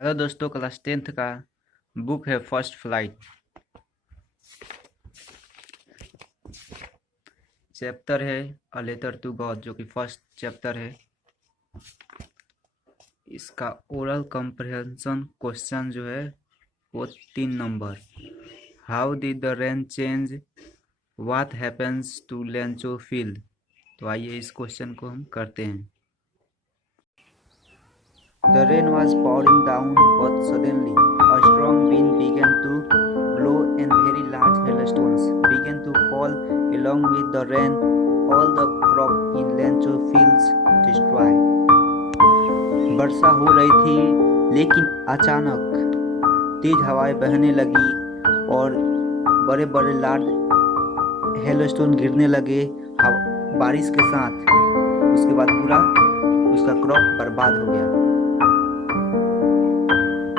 Hello दोस्तों, class 10th का book है फर्स्ट फ्लाइट। चैप्टर है अ लेटर टू गॉड, जो कि फर्स्ट चैप्टर है। इसका ओरल कॉम्प्रिहेंशन क्वेश्चन जो है वो 3 number. How did the rain change, what happens to Lencho field. तो आइए इस क्वेश्चन को हम करते हैं। The rain was pouring down, but suddenly a strong wind began to blow and very large hailstones began to fall. Along with the rain, all the crop in lencho fields destroyed. वर्षा हो रही थी, लेकिन अचानक तेज हवाएं बहने लगी और बड़े बड़े लार्ज हेलस्टोन गिरने लगे बारिश के साथ। उसके बाद पूरा उसका क्रॉप बर्बाद हो गया।